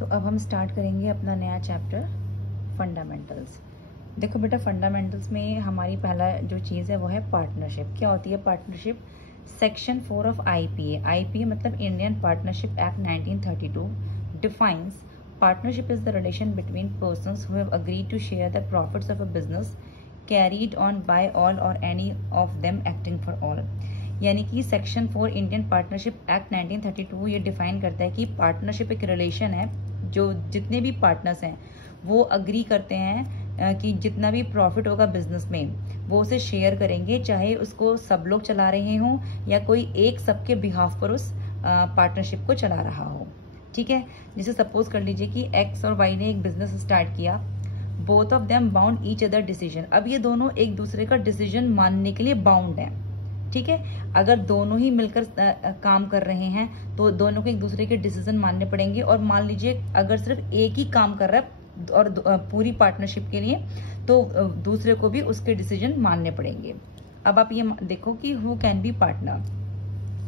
तो अब हम स्टार्ट करेंगे अपना नया चैप्टर फंडामेंटल्स। देखो बेटा, फंडामेंटल्स में हमारी पहला जो चीज़ है वो है पार्टनरशिप। क्या होती है पार्टनरशिप? सेक्शन 4 ऑफ आईपीए मतलब Indian partnership act 1932 defines partnership is the relation between persons who have agreed to share the profits of a business carried on by all or any of them acting for all। यानी कि section 4 Indian partnership act 1932 ये define करता है कि partnership एक relation है जो जितने भी पार्टनर्स हैं वो अग्री करते हैं कि जितना भी प्रॉफिट होगा बिजनेस में वो उसे शेयर करेंगे, चाहे उसको सब लोग चला रहे हों या कोई एक सबके बिहाफ पर उस पार्टनरशिप को चला रहा हो। ठीक है, जैसे सपोज कर लीजिए कि एक्स और वाई ने एक बिजनेस स्टार्ट किया, both of them bound each other decision. अब ये दोनों एक दूसरे का डिसीजन मानने के लिए बाउंड हैं। ठीक है, अगर दोनों ही मिलकर काम कर रहे हैं तो दोनों को एक दूसरे के डिसीजन मानने पड़ेंगे। और मान लीजिए अगर सिर्फ एक ही काम कर रहा है और पूरी पार्टनरशिप के लिए, तो दूसरे को भी उसके डिसीजन मानने पड़ेंगे। अब आप ये देखो कि हु कैन बी पार्टनर,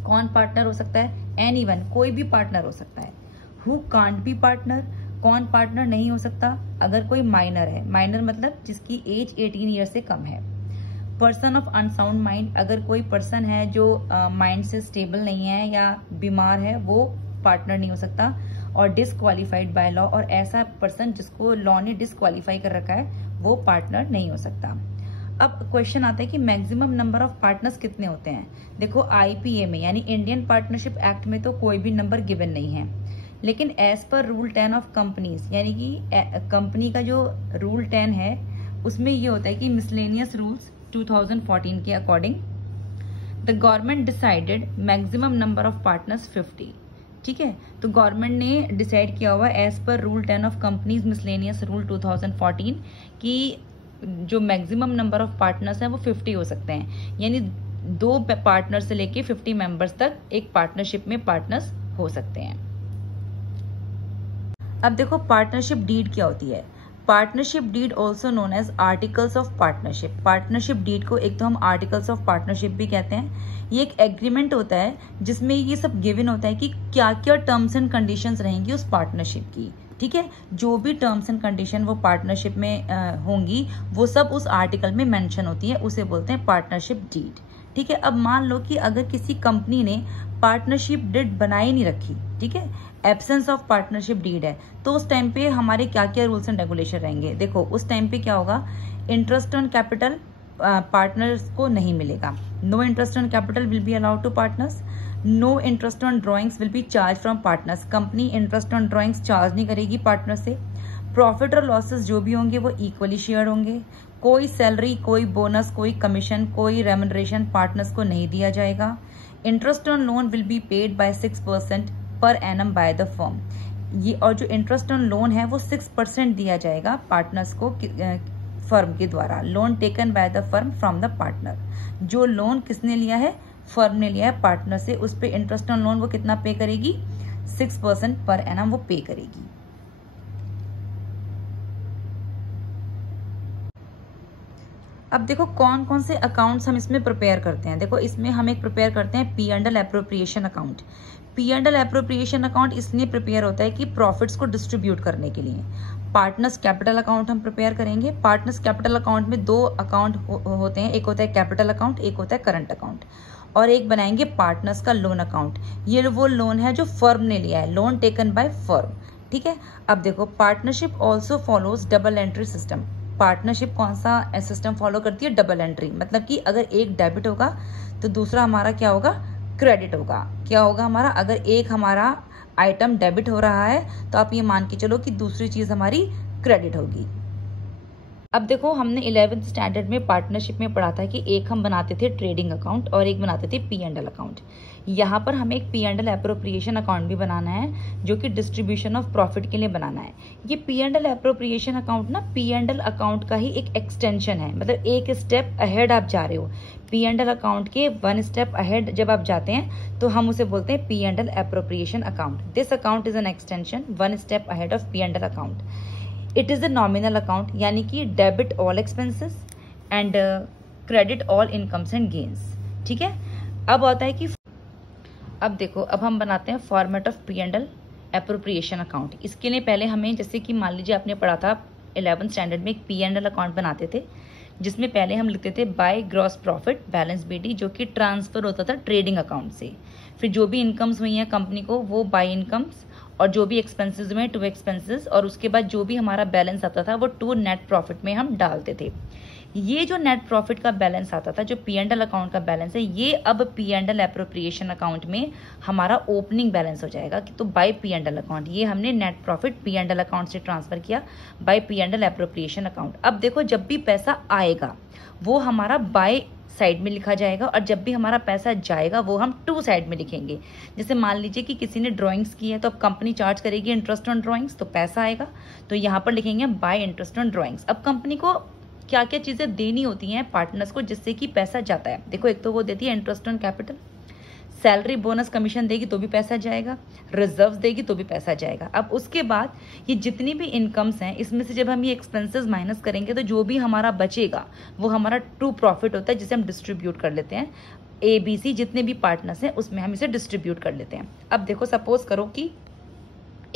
कौन पार्टनर हो सकता है? एनीवन, कोई भी पार्टनर हो सकता है। हु कांट बी पार्टनर, कौन पार्टनर नहीं हो सकता? अगर कोई माइनर है, माइनर मतलब जिसकी एज 18 ईयर से कम है। पर्सन ऑफ अनसाउंड माइंड, अगर कोई पर्सन है जो माइंड से स्टेबल नहीं है या बीमार है, वो पार्टनर नहीं हो सकता। और डिसक्वालिफाइड बाय लॉ, और ऐसा पर्सन जिसको लॉ ने डिसक्वालीफाई कर रखा है वो पार्टनर नहीं हो सकता। अब क्वेश्चन आता है कि मैक्सिमम नंबर ऑफ पार्टनर्स कितने होते हैं? देखो आईपीए में यानी इंडियन पार्टनरशिप एक्ट में तो कोई भी नंबर गिवन नहीं है, लेकिन as per rule 10 of companies यानी कि कंपनी का जो रूल 10 है उसमें ये होता है कि मिसलेनियस रूल्स 2014 के according the government decided maximum number of partners 50। ठीक है, तो गवर्नमेंट ने डिसाइड किया हुआ as per rule 10 of companies miscellaneous rule 2014 कि जो मैक्सिमम नंबर ऑफ पार्टनर्स हैं वो 50 हो सकते हैं। यानी 2 पार्टनर से लेके 50 मेंबर्स तक एक पार्टनरशिप में पार्टनर्स हो सकते हैं। अब देखो पार्टनरशिप डीड क्या होती है? Partnership deed also known as articles of partnership. Partnership deed को एक तो हम आर्टिकल्स ऑफ पार्टनरशिप भी कहते हैं। ये एक एग्रीमेंट होता है जिसमें ये सब गिवन होता है कि क्या क्या टर्म्स एंड कंडीशंस रहेंगी उस पार्टनरशिप की। ठीक है, जो भी टर्म्स एंड कंडीशन वो पार्टनरशिप में होंगी वो सब उस आर्टिकल में मेंशन होती है, उसे बोलते हैं पार्टनरशिप डीड। ठीक है, अब मान लो कि अगर किसी कंपनी ने पार्टनरशिप डीड बनाई नहीं रखी, ठीक है, एब्सेंस ऑफ पार्टनरशिप डीड है, तो उस टाइम पे हमारे क्या क्या रूल्स एंड रेगुलेशन रहेंगे? देखो उस टाइम पे क्या होगा, इंटरेस्ट ऑन कैपिटल पार्टनर्स को नहीं मिलेगा। No interest on capital will be allowed to partners. No interest on drawings will be charge from partners. Company interest on drawings charge नहीं करेगी पार्टनर से। प्रॉफिट और लॉसेस जो भी होंगे वो इक्वली शेयर होंगे। कोई सैलरी, कोई बोनस, कोई कमीशन, कोई रेम्युनरेशन पार्टनर्स को नहीं दिया जाएगा। Interest on loan will be paid by 6% per annum by the firm. ये और जो इंटरेस्ट ऑन लोन है वो 6% दिया जाएगा पार्टनर्स को फर्म के द्वारा। Loan taken by the firm from the partner. जो लोन किसने लिया है? फर्म ने लिया है पार्टनर से। उस पे इंटरेस्ट ऑन लोन वो कितना पे करेगी? 6% पर एनम वो पे करेगी। अब देखो कौन कौन से अकाउंट्स हम इसमें प्रिपेयर करते हैं। देखो इसमें हम एक प्रिपेयर करते हैं P and L appropriation account. P and L appropriation account इसलिए प्रिपेयर होता है कि प्रॉफिट्स को डिस्ट्रीब्यूट करने के लिए। पार्टनर्स कैपिटल अकाउंट हम प्रिपेयर करेंगे। पार्टनर्स कैपिटल अकाउंट में 2 अकाउंट होते हैं, एक होता है कैपिटल अकाउंट, एक होता है करंट अकाउंट। और एक बनाएंगे पार्टनर्स का लोन अकाउंट। ये वो लोन है जो फर्म ने लिया है, लोन टेकन बाय फर्म। ठीक है, अब देखो partnership also follows double entry system. Partnership कौन सा सिस्टम फॉलो करती है? Double entry. मतलब कि अगर एक डेबिट होगा तो दूसरा हमारा क्या होगा? क्रेडिट होगा। क्या होगा हमारा? अगर एक हमारा आइटम डेबिट हो रहा है तो आप ये मान के चलो कि दूसरी चीज हमारी क्रेडिट होगी। अब देखो हमने 11th स्टैंडर्ड में पार्टनरशिप में पढ़ा था कि एक हम बनाते थे ट्रेडिंग अकाउंट और एक बनाते थे पी एंड एल अकाउंट। यहाँ पर हमें एक P and L appropriation account भी बनाना है जो कि डिस्ट्रीब्यूशन ऑफ प्रॉफिट के लिए बनाना है। ये P and L appropriation account ना पी एंड एल अकाउंट का ही एक एक्सटेंशन है, मतलब एक स्टेप अहेड आप जा रहे हो। पी एंड एल अकाउंट के 1 स्टेप अहेड जब आप जाते हैं तो हम उसे बोलते हैं P and L appropriation account. This account is an extension 1 step ahead of P and L account. It is a nominal account, यानी कि debit all expenses and credit all incomes and gains. ठीक है, अब आता है कि अब देखो अब हम बनाते हैं format of P and L appropriation account. इसके लिए पहले हमें, जैसे कि मान लीजिए आपने पढ़ा था 11th स्टैंडर्ड में, एक P&L अकाउंट बनाते थे जिसमें पहले हम लिखते थे by gross profit balance BD, जो कि ट्रांसफर होता था ट्रेडिंग अकाउंट से। फिर जो भी इनकम्स हुई हैं कंपनी को वो बाय इनकम्स, और जो भी एक्सपेंसेस हुए टू एक्सपेंसेस, और उसके बाद जो भी हमारा बैलेंस आता था वो टू नेट प्रॉफिट में हम डालते थे। ये जो नेट प्रॉफिट का बैलेंस आता था, जो P&L अकाउंट का बैलेंस है, ये अब P&L एप्रोप्रिएशन अकाउंट में हमारा ओपनिंग बैलेंस हो जाएगा। तो बाय P&L अकाउंट, ये हमने नेट प्रॉफिट P&L अकाउंट से ट्रांसफर किया बाय P&L एप्रोप्रिएशन अकाउंट। अब देखो, जब भी पैसा आएगा वो हमारा बाय साइड में लिखा जाएगा, और जब भी हमारा पैसा जाएगा वो हम टू साइड में लिखेंगे। जैसे मान लीजिए कि किसी ने ड्राइंग्स की है, तो अब कंपनी चार्ज करेगी इंटरेस्ट ऑन ड्राइंग्स, तो पैसा आएगा, तो यहाँ पर लिखेंगे बाय इंटरेस्ट ऑन ड्राइंग्स। अब कंपनी को क्या क्या चीजें देनी होती हैं पार्टनर्स को जिससे कि पैसा जाता है। देखो, एक तो वो देती है interest on capital, salary bonus commission देगी तो भी पैसा जाएगा, रिजर्व्स देगी तो भी पैसा जाएगा। अब उसके बाद ये जितनी भी इनकम्स हैं, इसमें से जब हम ये एक्सपेंसेस माइनस करेंगे तो जो भी हमारा बचेगा वो हमारा ट्रू प्रॉफिट होता है, जिसे हम डिस्ट्रीब्यूट कर लेते हैं। ABC जितने भी पार्टनर्स हैं उसमें हम इसे डिस्ट्रीब्यूट कर लेते हैं। अब देखो, सपोज करो कि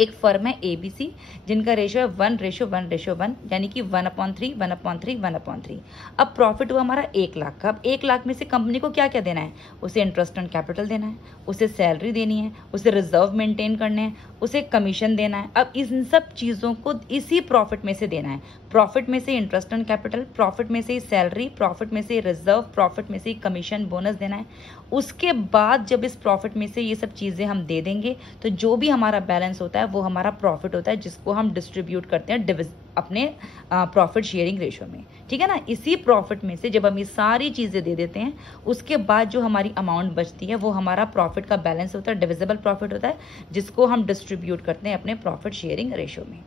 एक फर्म है ABC जिनका रेशियो है 1:1:1, यानी कि 1/3, 1/3, 1/3। अब प्रॉफिट हुआ हमारा 1 लाख का। अब 1 लाख में से कंपनी को क्या क्या देना है? उसे इंटरेस्ट ऑन कैपिटल देना है, उसे सैलरी देनी है, उसे रिजर्व मेंटेन करने हैं, उसे कमीशन देना है। अब इन सब चीज़ों को इसी प्रॉफिट में से देना है। प्रॉफिट में से इंटरेस्ट ऑन कैपिटल, प्रॉफिट में से सैलरी, प्रॉफिट में से रिजर्व, प्रॉफिट में से कमीशन बोनस देना है। उसके बाद जब इस प्रॉफिट में से ये सब चीज़ें हम दे देंगे तो जो भी हमारा बैलेंस होता है वो हमारा प्रॉफिट होता है, जिसको हम डिस्ट्रीब्यूट करते हैं अपने प्रॉफिट शेयरिंग रेशियो में। ठीक है ना? इसी प्रॉफिट में से जब हम ये सारी चीज़ें दे देते हैं, उसके बाद जो हमारी अमाउंट बचती है वो हमारा प्रॉफिट का बैलेंस होता है, डिविजिबल प्रॉफिट होता है, जिसको हम डिस्ट्रीब्यूट करते हैं अपने प्रॉफिट शेयरिंग रेशियो में।